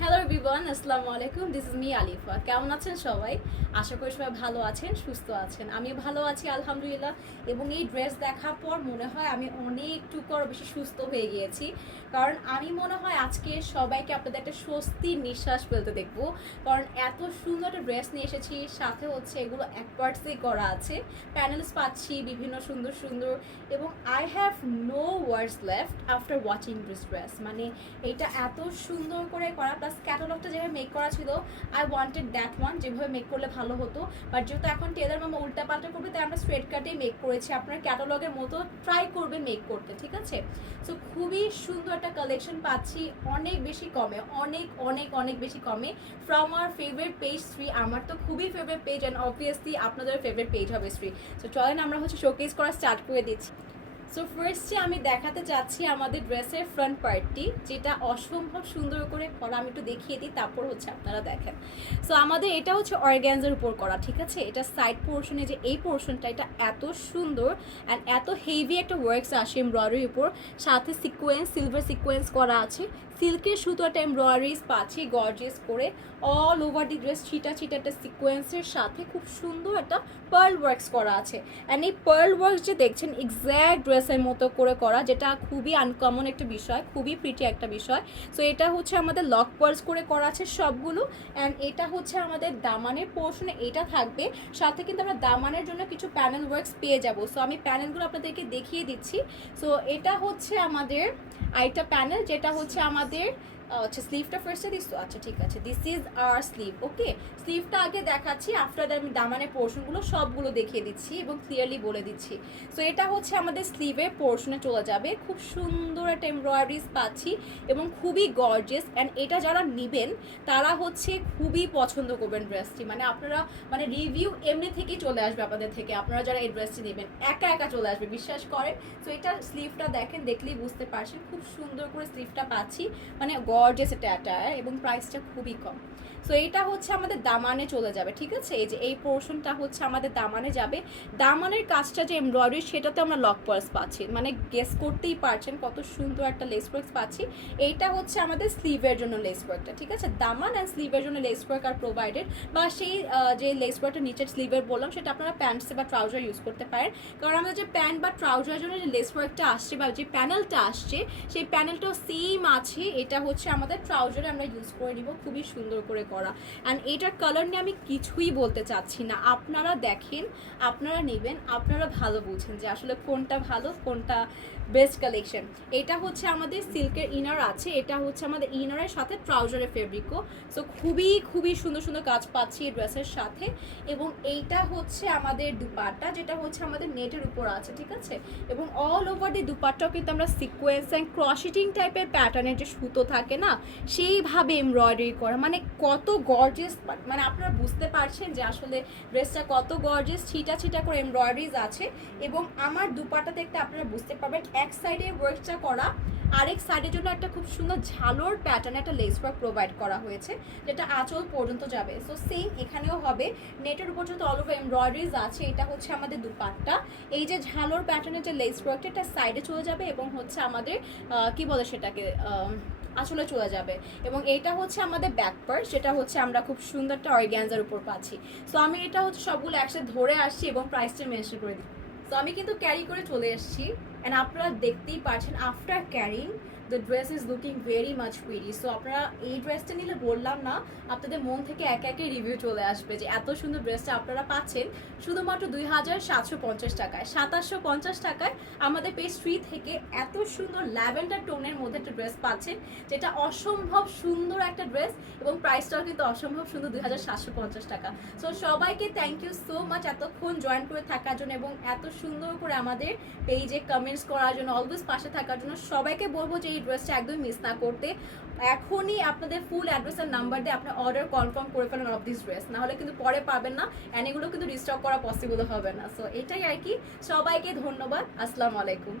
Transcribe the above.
Hello everyone, আসসালামু আলাইকুম। This is me Alifa. কেমন আছেন সবাই? আশা করি সবাই ভালো আছেন, সুস্থ আছেন। আমি ভালো আছি আলহামদুলিল্লাহ। এবং এই ড্রেস দেখার পর মনে হয় আমি অনেকটুকু আরও বেশি সুস্থ হয়ে গিয়েছি। কারণ আমি মনে হয় আজকে সবাইকে আপনাদের একটা স্বস্তির নিঃশ্বাস ফেলতে দেখবো। কারণ এত সুন্দর একটা ড্রেস নিয়ে এসেছি, সাথে হচ্ছে এগুলো এক পার্টসেই করা আছে, প্যানেলস পাচ্ছি বিভিন্ন সুন্দর সুন্দর। এবং I have no words left after watching this dress. মানে এটা এত সুন্দর করে করা, প্লাস ক্যাটালগটা যেভাবে মেক করা ছিল, আই ওয়ান্টেড দ্যাট ওয়ান, যেভাবে মেক করলে ভালো হতো। বাট যেহেতু এখন টেলার মামা উল্টা পাল্টা করবে, তাই আমরা স্ট্রেট কাটেই মেক করেছি। আপনার ক্যাটালগের মতো ট্রাই করবে মেক করতে, ঠিক আছে? সো খুবই সুন্দর একটা কালেকশন পাচ্ছি, অনেক বেশি কমে, অনেক অনেক অনেক বেশি কমে, from our favourite page Shri. আমার তো খুবই ফেভারিট পেজ, অ্যান্ড অবভিয়াসলি আপনাদের ফেভারিট পেজ হবে শ্রী। সো চলেন আমরা শোকেস করা স্টার্ট করে দিচ্ছি। সো ফার্স্টে আমি দেখাতে চাচ্ছি আমাদের ড্রেসের ফ্রন্ট পার্টটি, যেটা অসম্ভব সুন্দর করে করা। আমি একটু দেখিয়ে দিই, তারপর আপনারা দেখেন। সো আমাদের এটা হচ্ছে অর্গ্যানজার উপর করা, ঠিক আছে? এটা সাইড পোর্শনে যে এই পোর্শনটা, এটা এত সুন্দর অ্যান্ড এত হেভি একটা ওয়ার্কস আসে এমব্রয়ডারির উপর, সাথে সিকোয়েন্স, সিলভার সিকোয়েন্স করা আছে। সিল্কের সুতো একটা এমব্রয়ডারিজ পাচ্ছি গর্জিয়াস করে, অল ওভার দি ড্রেস ছিটা ছিটা একটা সিকোয়েন্সের সাথে খুব সুন্দর একটা পার্ল ওয়ার্কস করা আছে। অ্যান্ড এই পার্ল ওয়ার্কস যে দেখছেন, এক্স্যাক্ট ড্রেসের মতো করে করা, যেটা খুবই আনকমন একটা বিষয়, খুবই প্রিটি একটা বিষয়। সো এটা হচ্ছে আমাদের লক পার্লস করে করা আছে সবগুলো। অ্যান্ড এটা হচ্ছে আমাদের দামানের পোর্শনে এটা থাকবে, সাথে কিন্তু আমরা দামানের জন্য কিছু প্যানেল ওয়ার্কস পেয়ে যাব। সো আমি প্যানেলগুলো আপনাদেরকে দেখিয়ে দিচ্ছি। সো এটা হচ্ছে আমাদের আরেকটা প্যানেল, যেটা হচ্ছে আমাদের আচ্ছা স্লিভটা ফার্স্টে দিস তো, আচ্ছা ঠিক আছে, দিস ইজ আর স্লিভ। ওকে, স্লিভটা আগে দেখাচ্ছি, আফটার দ্যাট আমি দামানের পোর্শনগুলো সবগুলো দেখিয়ে দিচ্ছি এবং ক্লিয়ারলি বলে দিচ্ছি। সো এটা হচ্ছে আমাদের স্লিভের পোর্শনে চলে যাবে, খুব সুন্দর একটা এমব্রয়ডারিজ পাচ্ছি এবং খুবই গর্জিয়াস। অ্যান্ড এটা যারা নেবেন তারা হচ্ছে খুবই পছন্দ করবেন ড্রেসটি। মানে আপনারা মানে রিভিউ এমনি থেকেই চলে আসবে আপনাদের থেকে, আপনারা যারা এই ড্রেসটি নেবেন একা একা চলে আসবে, বিশ্বাস করেন। সো এটা স্লিভটা দেখেন, দেখলেই বুঝতে পারছেন খুব সুন্দর করে স্লিভটা পাচ্ছি, মানে গর্জিয়াস একটা অ্যাটায়ার, এবং প্রাইসটা খুবই কম। সো এটা হচ্ছে আমাদের দামানে চলে যাবে, ঠিক আছে? এই যে এই পোর্শনটা হচ্ছে আমাদের দামানে যাবে। দামানের কাজটা যে এমব্রয়ডারি, সেটাতে আমরা লক পার্স পাচ্ছি, মানে গেস করতেই পারছেন কত সুন্দর একটা লেস ওয়ার্ক পাচ্ছি। এইটা হচ্ছে আমাদের স্লিভের জন্য লেস ওয়ার্কটা, ঠিক আছে? দামান অ্যান্ড স্লিভের জন্য লেস ওয়ার্ক আর প্রোভাইডেড, বা সেই যে লেস ওয়ার্কটা নিচের স্লিভের বললাম, সেটা আপনারা প্যান্টসে বা ট্রাউজার ইউজ করতে পারেন। কারণ আমাদের যে প্যান্ট বা ট্রাউজারের জন্য যে লেস ওয়ার্কটা আসছে বা যে প্যানেলটা আসছে, সেই প্যানেলটাও সেম আছে। এটা হচ্ছে আমাদের ট্রাউজারে আমরা ইউজ করে নিব, খুবই সুন্দর করে করা। অ্যান্ড এটার কালার নিয়ে আমি কিছুই বলতে চাচ্ছি না, আপনারা দেখেন, আপনারা নেবেন, আপনারা ভালো বুঝেন যে আসলে কোনটা ভালো, কোনটা বেস্ট কালেকশন। এটা হচ্ছে আমাদের সিল্কের ইনার আছে, এটা হচ্ছে আমাদের ইনারের সাথে ট্রাউজারের ফেব্রিকও। সো খুবই খুবই সুন্দর সুন্দর কাজ পাচ্ছি এই ড্রেসের সাথে। এবং এইটা হচ্ছে আমাদের দুপাট্টা, যেটা হচ্ছে আমাদের নেটের উপর আছে, ঠিক আছে? এবং অল ওভার দি দুপাট্টাও কিন্তু আমরা সিকোয়েন্স অ্যান্ড ক্রসিটিং টাইপের প্যাটার্নের যে সুতো থাকে না, সেইভাবে এমব্রয়ডারি করা, মানে কত গর্জিয়াস। মানে আপনারা বুঝতে পারছেন যে আসলে ড্রেসটা কত গর্জিয়াস, ছিটা ছিটা করে এমব্রয়ডারিজ আছে। এবং আমার দুপাট্টা দেখতে আপনারা বুঝতে পারবেন, এক সাইডে ওয়ার্কটা করা, আরেক সাইডের জন্য একটা খুব সুন্দর ঝালোর প্যাটার্ন একটা লেস ওয়ার্ক প্রোভাইড করা হয়েছে, যেটা আঁচল পর্যন্ত যাবে। সো সেম এখানেও হবে, নেটের উপর যত অল ওভার এমব্রয়ডারিজ আছে। এটা হচ্ছে আমাদের দুপাট্টা, এই যে ঝালোর প্যাটার্নের যে লেস ওয়ার্কটা, এটা সাইডে চলে যাবে এবং হচ্ছে আমাদের কি বলে সেটাকে আসলে চলে যাবে। এবং এইটা হচ্ছে আমাদের ব্যাক পার্ট, যেটা হচ্ছে আমরা খুব সুন্দর একটা অর্গ্যানজার উপর পাচ্ছি। সো আমি এটা হচ্ছে সবগুলো একসাথে ধরে আসছি এবং প্রাইসটা মেনশন করে দিই। সো আমি কিন্তু ক্যারি করে চলে এসেছি, অ্যান্ড আপনারা দেখতেই পাচ্ছেন after carrying the dress is looking very much pretty. So আপনারা এই ড্রেসটা নিলে বললাম না, আপনাদের মন থেকে একে একে রিভিউ চলে আসবে যে এত সুন্দর ড্রেসটা আপনারা পাচ্ছেন শুধুমাত্র 2750 টাকায়, 2750 টাকায় আমাদের পেজ 3 থেকে এত সুন্দর ল্যাভেন্ডার টোনের মধ্যে একটা ড্রেস পাচ্ছেন, যেটা অসম্ভব সুন্দর একটা ড্রেস, এবং প্রাইসটাও কিন্তু অসম্ভব সুন্দর, 2750 টাকা। সো সবাইকে থ্যাংক ইউ সো মাচ এতক্ষণ জয়েন করে থাকার জন্য এবং এত সুন্দর করে আমাদের পেজে কমেন্টস করার জন্য, অলওয়েজ পাশে থাকার জন্য। সবাইকে বলবো যে এই ড্রেসটা একদম মিস না করতে, এখনই আপনাদের ফুল অ্যাড্রেস আর নাম্বার দিয়ে আপনার অর্ডার কনফার্ম করে ফেলেন অফ দিস ড্রেস, নাহলে কিন্তু পরে পাবেন না, অ্যান্ড এগুলো কিন্তু রিস্টক করা পসিবল হবে না। সো এটাই আর কি, সবাইকে ধন্যবাদ, আসসালামু আলাইকুম।